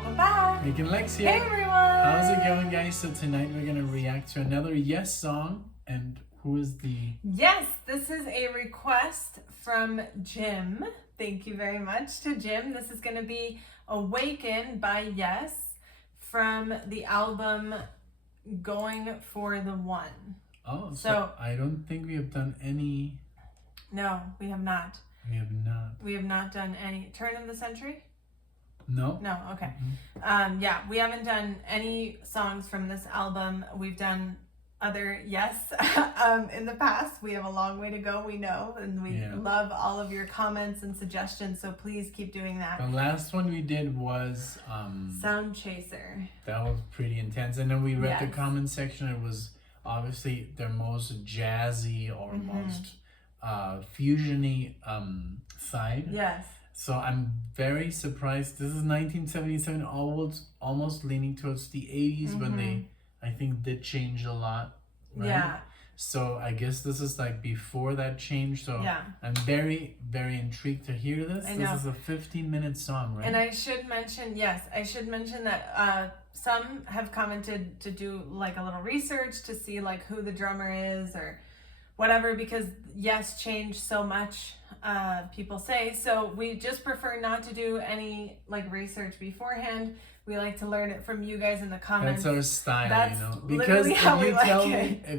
Welcome back. NicknLex here. Hey everyone. How's it going, guys? So tonight we're gonna react to another Yes song, and who is the? Yes, this is a request from Jim. Thank you very much to Jim. This is gonna be Awaken by Yes from the album Going for the One. Oh, so I don't think we have done any. No, we have not. We have not. We have not done any. Turn of the Century? No. No, okay. Mm-hmm. Yeah, we haven't done any songs from this album. We've done other Yes in the past. We have a long way to go, we know, and we love all of your comments and suggestions, so please keep doing that. The last one we did was Sound Chaser. That was pretty intense, and then we read the comment section. It was obviously their most jazzy or most fusiony side. Yes. So I'm very surprised. This is 1977, almost leaning towards the 80s when they, I think, did change a lot, right? Yeah. So I guess this is like before that change. So I'm very, very intrigued to hear this. I know. This is a 15-minute song, right? And I should mention, that some have commented to do like a little research to see like who the drummer is or whatever, because Yes changed so much, people say. So we just prefer not to do any like research beforehand. We like to learn it from you guys in the comments. That's our style, That's you know. Because if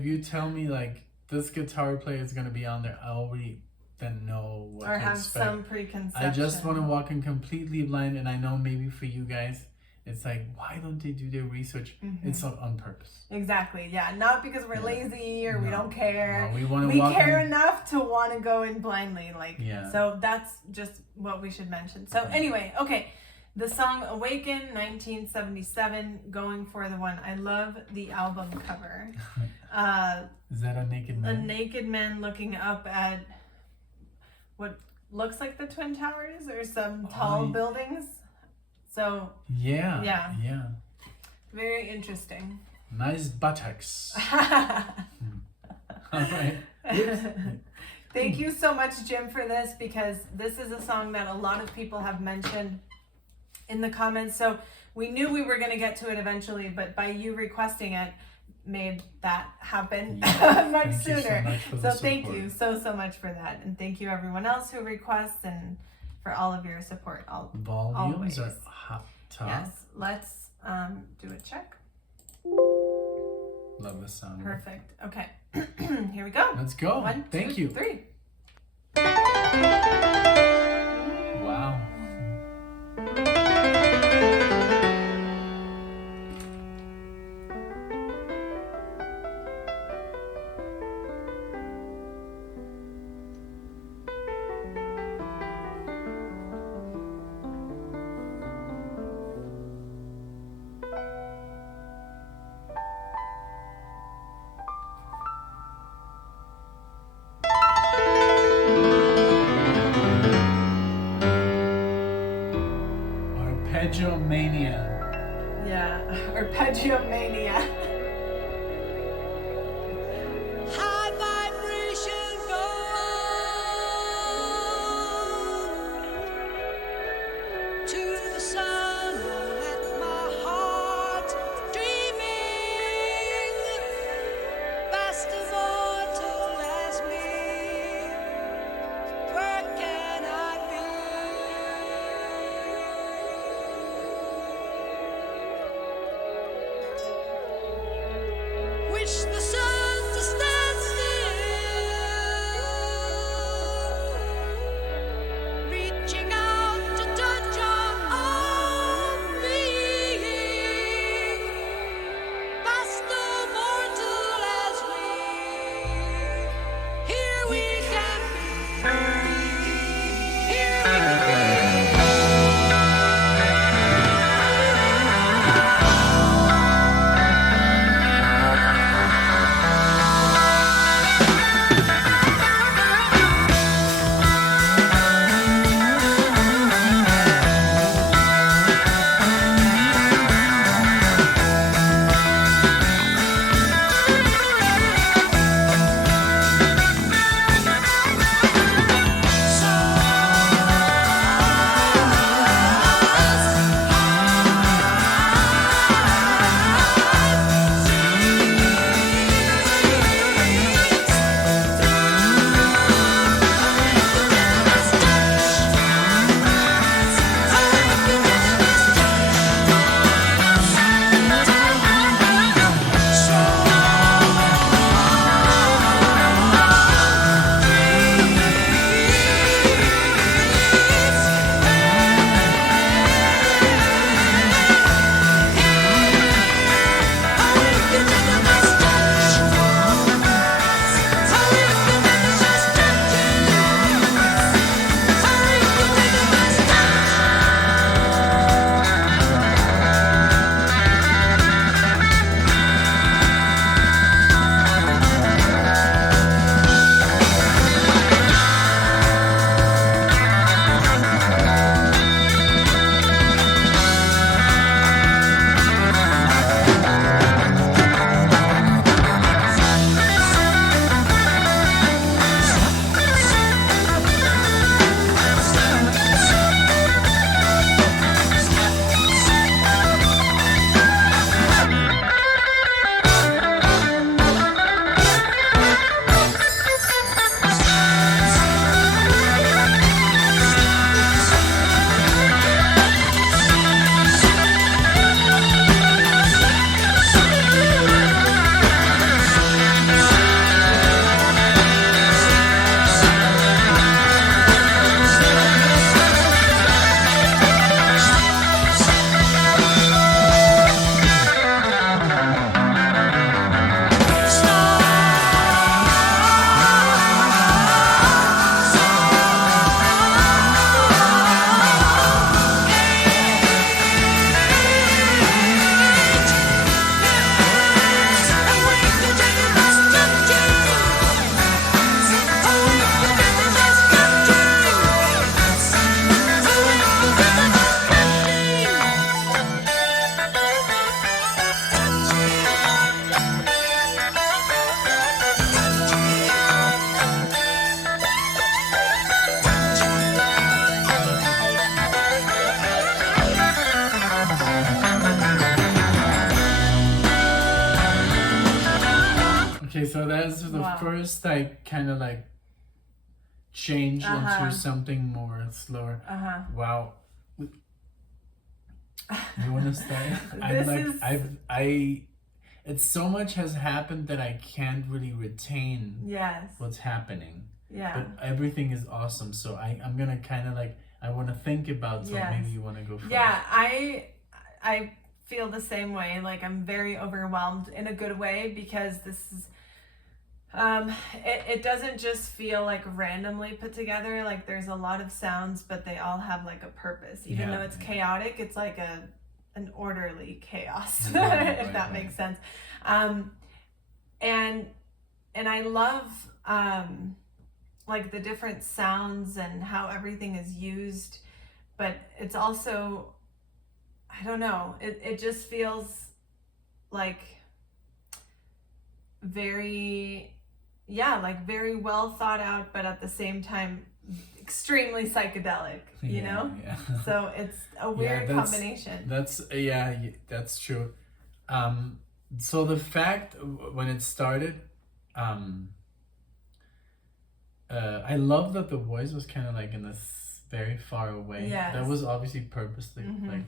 you tell me like this guitar player is gonna be on there, I already then know what or to have expect. some preconception. I just want to walk in completely blind, and I know maybe for you guys, it's like, why don't they do their research? It's on purpose. Exactly, yeah. Not because we're lazy or we don't care. No, we care enough to want to go in blindly. So that's just what we should mention. So anyway, okay. The song Awaken, 1977, Going for the One. I love the album cover. Is that a naked man? A naked man looking up at what looks like the Twin Towers or some tall buildings. So yeah, very interesting. Nice buttocks. All right. Thank you so much, Jim, for this, because this is a song that a lot of people have mentioned in the comments. So we knew we were going to get to it eventually, but by you requesting it made that happen much sooner. So thank you so much for that, and thank you everyone else who requests and for all of your support. Volumes are hot top. Yes, let's do a check. Love this sound. Perfect. Okay, here we go. Let's go. 1, 2, 3. Wow. Arpeggio-mania. Yeah, Arpeggio-mania. High vibration go on to the sun. Let my heart dreaming. Vast immortal as me. Where can I be? first like kind of like change into something more slower. Wow. You want to start? I'm like I it's so much has happened that I can't really retain what's happening. But everything is awesome. So I'm gonna kind of like I want to think about. So maybe you want to go first. Yeah, I feel the same way. Like I'm very overwhelmed in a good way because this is it doesn't just feel like randomly put together. Like there's a lot of sounds, but they all have like a purpose. Even though it's chaotic, it's like an orderly chaos, if that makes sense. And I love like the different sounds and how everything is used, but it's also, I don't know, it just feels like very very well thought out, but at the same time extremely psychedelic, you know? So it's a weird combination. That's true. So the fact when it started, I love that the voice was kind of like in this very far away. That was obviously purposely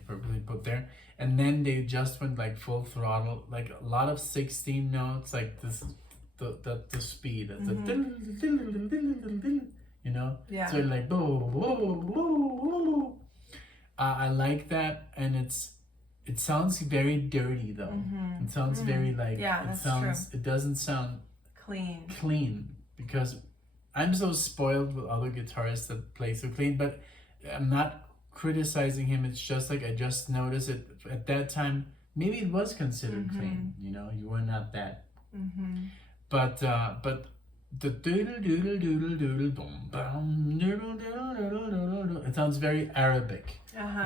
purposely put there. And then they just went like full throttle, like a lot of 16 notes, like this the speed, you know. So like I like that, and it sounds very dirty though. It sounds very like it doesn't sound clean because I'm so spoiled with other guitarists that play so clean, but I'm not criticizing him. It's just like I just noticed it at that time. Maybe it was considered clean, you know. You were not that. But the doodle doodle doodle doodle boom bum doodle doodle doodle doodle. It sounds very Arabic,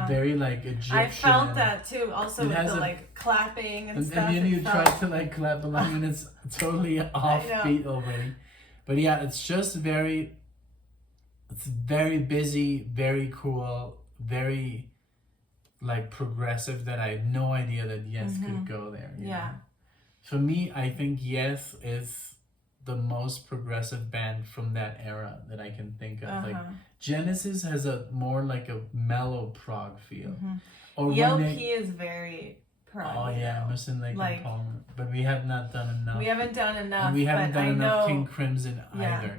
very like Egyptian. I felt that too. Also with the like clapping and stuff. And then you try to like clap along, and it's totally offbeat already. But yeah, it's just it's very busy, very cool, very like progressive that I had no idea that Yes could go there. You know? For me, I think Yes is the most progressive band from that era that I can think of. Like Genesis has a more like a mellow prog feel. Or ELP is very prog. Oh yeah, Emerson, Lake and Palmer. But we have not done enough. We haven't done enough. And we haven't done enough King Crimson either. Yeah.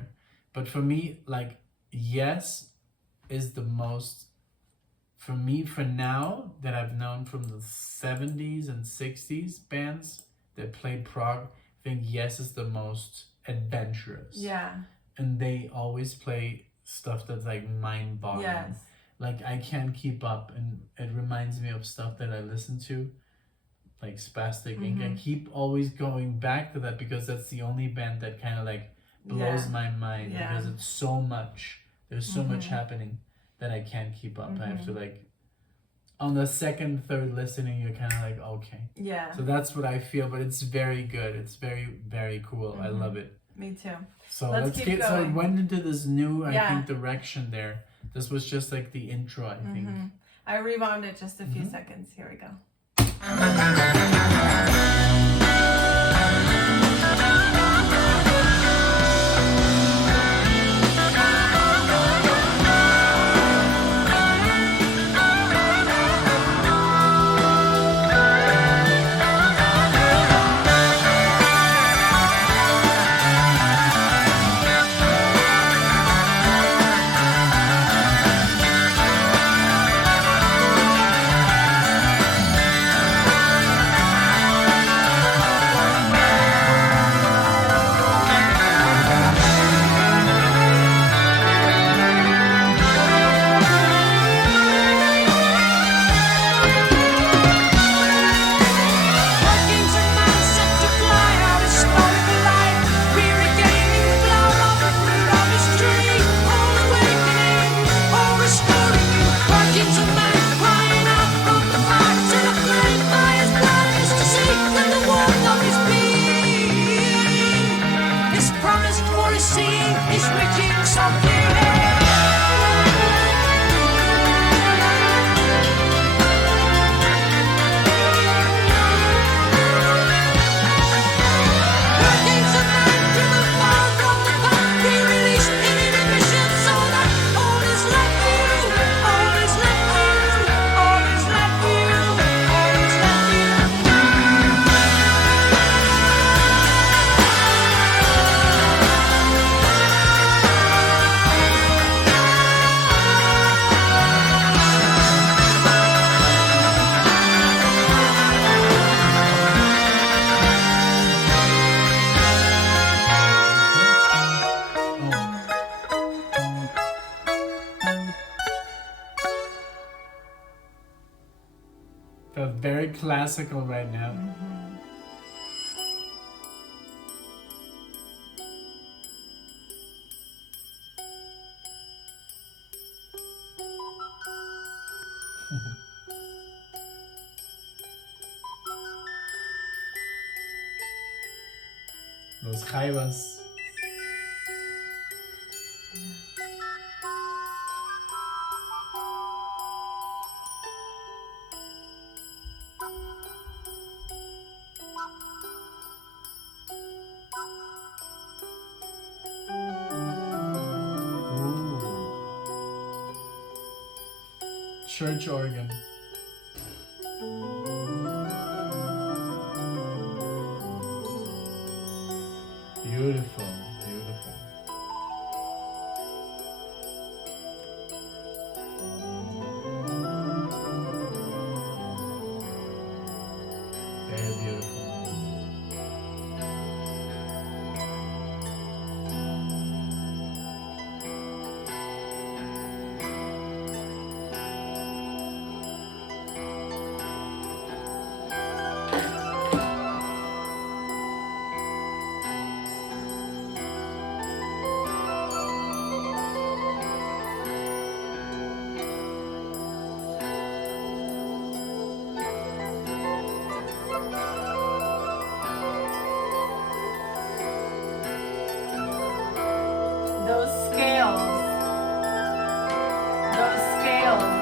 But for me, like Yes is the most, for me, for now, that I've known from the 70s and 60s bands that played prog, I think Yes is the most adventurous. Yeah. And they always play stuff that's like mind-boggling. Yes. Like I can't keep up, and it reminds me of stuff that I listen to, like Spastic Ink. I keep always going back to that because that's the only band that kind of like blows my mind because it's so much. There's so much happening that I can't keep up. I have to like, on the second, third listening, you're kind of like, okay. Yeah. So that's what I feel, but it's very good. It's very, very cool. I love it. Me too. So let's get going. So it went into this new, I think, direction there. This was just like the intro, I think. I rewound it just a few seconds. Here we go. Felt very classical right now. Los jaivas. Church organ. Beautiful, beautiful. Very beautiful. Those scales. Those scales.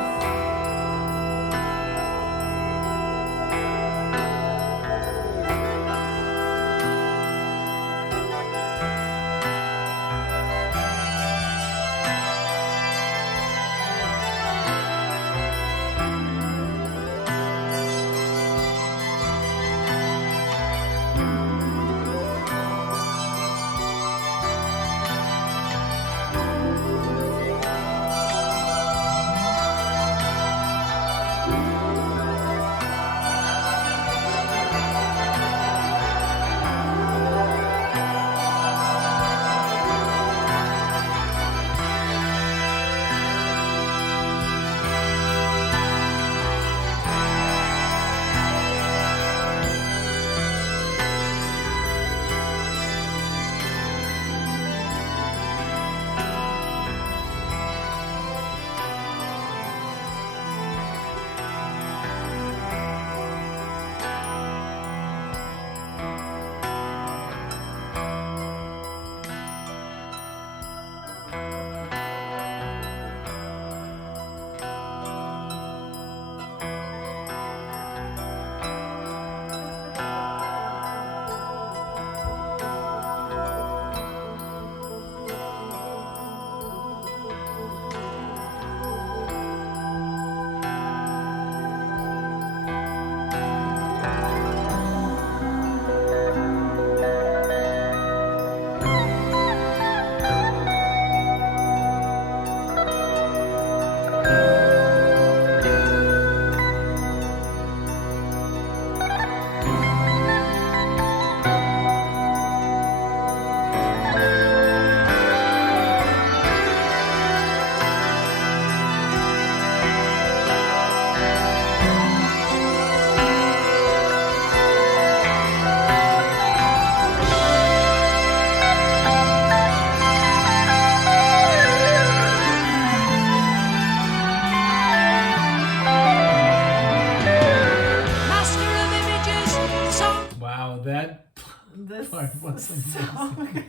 was amazing.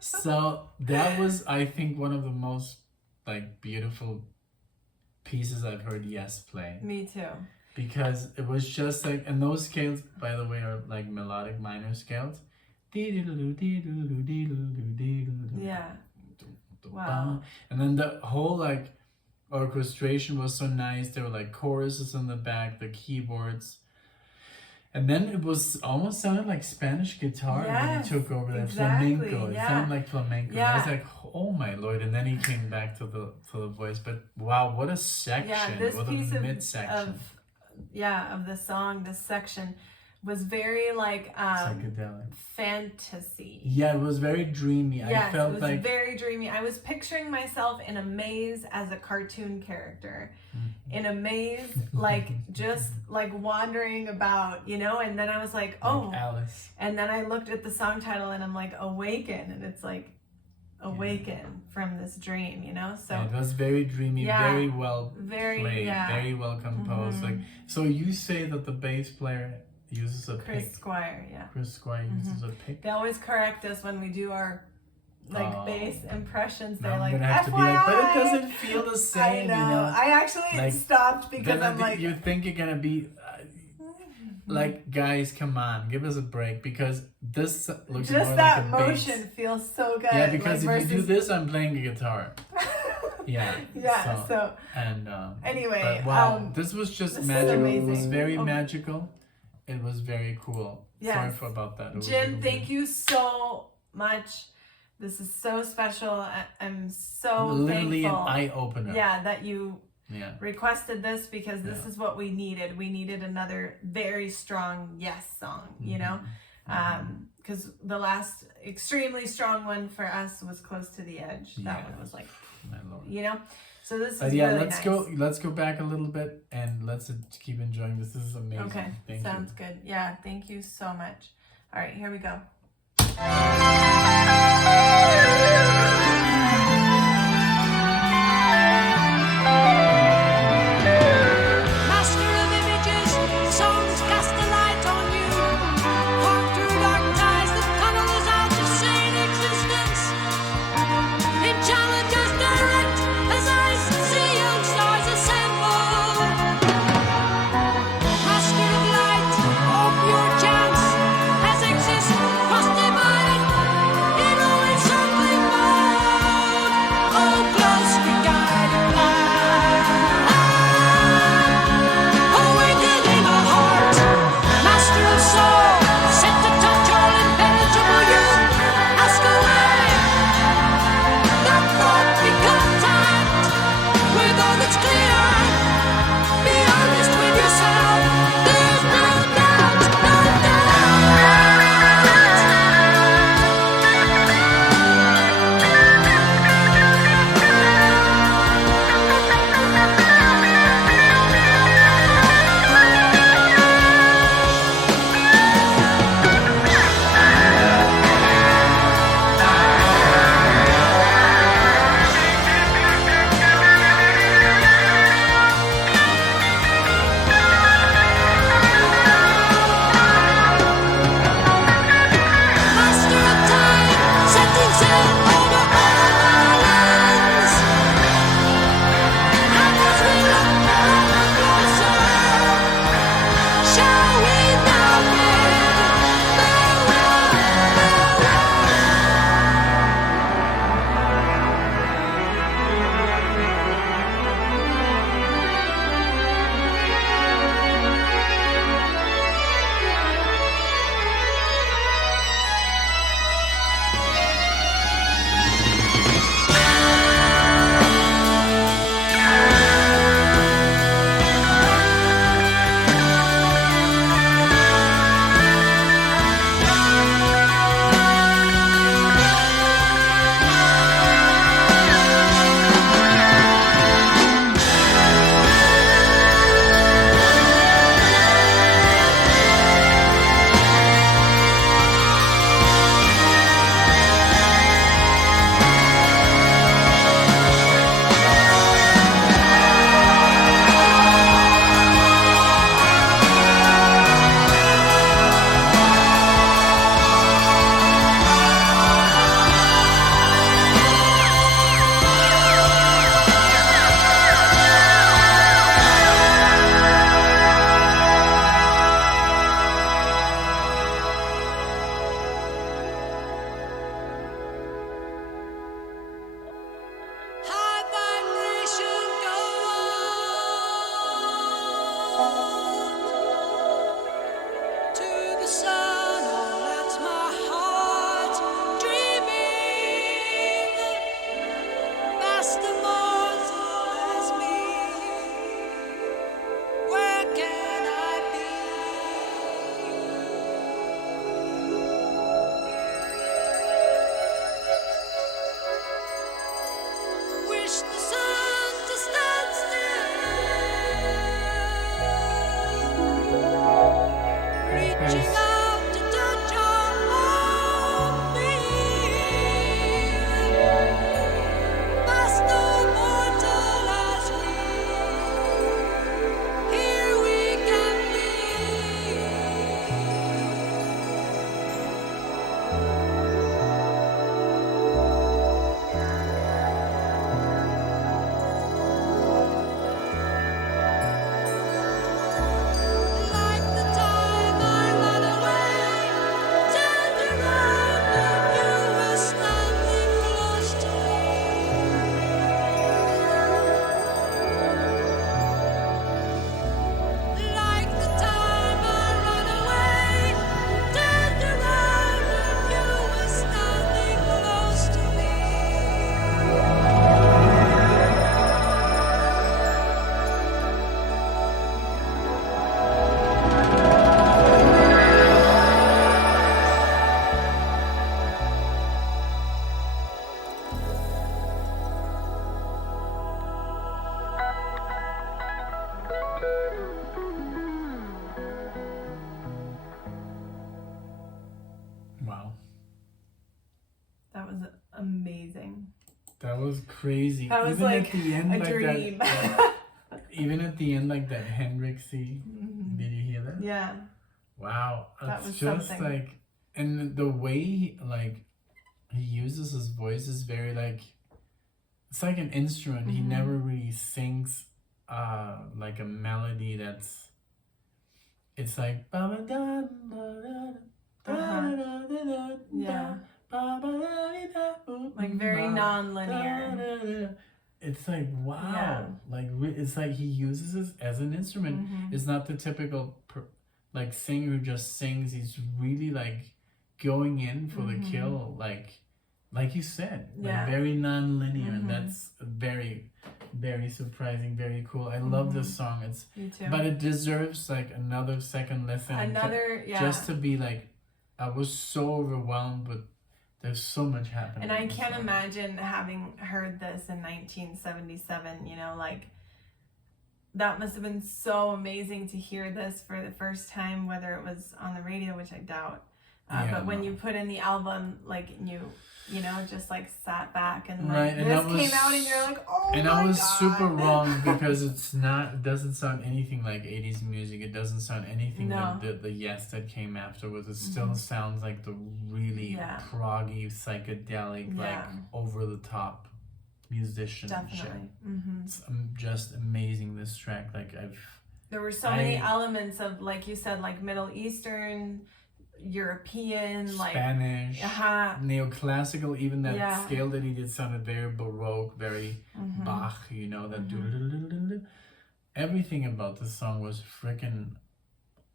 So that was, I think, one of the most like beautiful pieces I've heard Yes play. Me too. Because it was just like, and those scales, by the way, are like melodic minor scales. Yeah. Wow. And then the whole like orchestration was so nice. There were like choruses in the back, the keyboards. And then it was almost sounded like Spanish guitar when he took over that flamenco. It sounded like flamenco. Yeah. I was like, oh my lord! And then he came back to the voice. But wow, what a section! Yeah, this what piece a midsection. of the song, this section was very like psychedelic, fantasy. Yeah, it was very dreamy. Yes, I felt it was very dreamy. I was picturing myself in a maze as a cartoon character. in a maze, like just like wandering about, you know. And then I was like, oh, like Alice. And then I looked at the song title and I'm like, Awaken, and it's like awaken from this dream, you know. So it was very dreamy, very well played, very well composed. Like, so you say that the bass player uses a Chris pick. Squire, Chris Squire uses a pick. They always correct us when we do our bass impressions. They're I'm like, gonna have to be like, but it doesn't feel the same, I know. you know. I actually stopped because I'm like, you think you're gonna be like, guys, come on, give us a break, because this looks just more that like a motion bass. feels so good. Yeah, because like, if you do this, I'm playing the guitar. Yeah. So and anyway, but wow, this was just magical. It was very Oh. magical. It was very cool. Yes. Sorry about that. Jim, thank you so much. This is so special. I'm so literally thankful. an eye opener. Yeah, that you requested this, because this is what we needed. We needed another very strong yes song, you know, because the last extremely strong one for us was Close to the Edge. That one was like, my Lord. you know. So this is But really let's nice. let's go back a little bit and let's keep enjoying this. This is amazing. Okay, Thank sounds good. Yeah, thank you so much. All right, here we go. Master of images, songs cast a light on you. Walk through dark ties, the tunnel is out to sane existence. In challenges direct, as eyes see young stars assemble. Master of light, oh pure chance, as exists, cross divided, in all encircling ball. crazy. That was even like at the end, a like dream. that. Even at the end, like that Hendrixy. Did you hear that? Yeah. Wow, That it's was just something. like, and the way like he uses his voice is very like, it's like an instrument. He never really sings like a melody that's, it's like Yeah. Like very non-linear. It's like, wow. Yeah. Like it's like he uses it as an instrument. It's not the typical like singer who just sings. He's really like going in for the kill, like you said, like very non-linear, and that's very, very surprising, very cool. I love this song. It's Me too. but it deserves like another second listen. Just to be like, I was so overwhelmed, but there's so much happening. And I can't imagine having heard this in 1977, you know, like that must have been so amazing to hear this for the first time, whether it was on the radio, which I doubt. But when you put in the album, like you know, just like sat back and like this came out and you're like, oh my God. And I was super wrong because it doesn't sound anything like 80s music. It doesn't sound anything like the Yes that came afterwards. It still sounds like the really proggy, psychedelic, like over the top musicianship. Definitely. It's just amazing, this track. Like there were so many elements of, like you said, like Middle Eastern, European, like Spanish, neoclassical. Even that scale that he did sounded very Baroque, very Bach. You know that. Everything about this song was freaking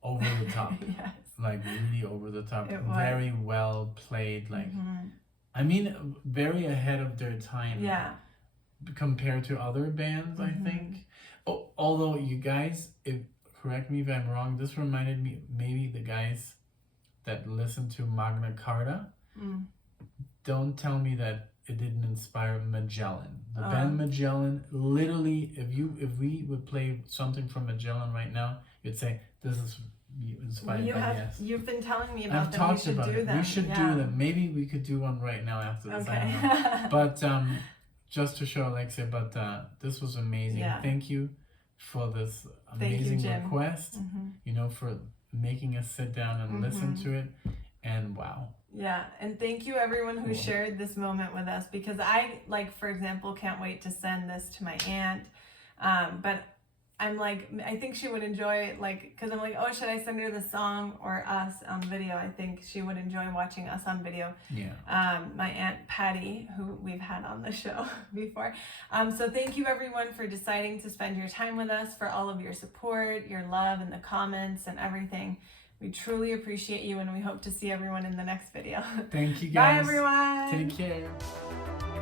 over the top. Yes. Like really over the top. It was. Very well played. Like I mean, very ahead of their time. Yeah. Compared to other bands, I think. Oh, although you guys, correct me if I'm wrong. This reminded me maybe the guys that listen to Magna Carta, don't tell me that it didn't inspire Magellan. The band Magellan, literally, if we would play something from Magellan right now, you'd say this is inspired by Yes. You've been telling me about I've them. talked We should about do it. them. We should do them. Maybe we could do one right now after this. Okay. I don't know. But just to show Alexia, but this was amazing. Yeah. Thank you for this amazing Jim. request. You know, for making us sit down and listen to it. And wow. Yeah, and thank you everyone who shared this moment with us, because I, like, for example, can't wait to send this to my aunt. But I'm like, I think she would enjoy it, like, because I'm like, oh, should I send her the song or us on video? I think she would enjoy watching us on video. Yeah. My Aunt Patty, who we've had on the show before. So thank you everyone for deciding to spend your time with us, for all of your support, your love, and the comments and everything. We truly appreciate you, and we hope to see everyone in the next video. Thank you guys. Bye everyone. Take care.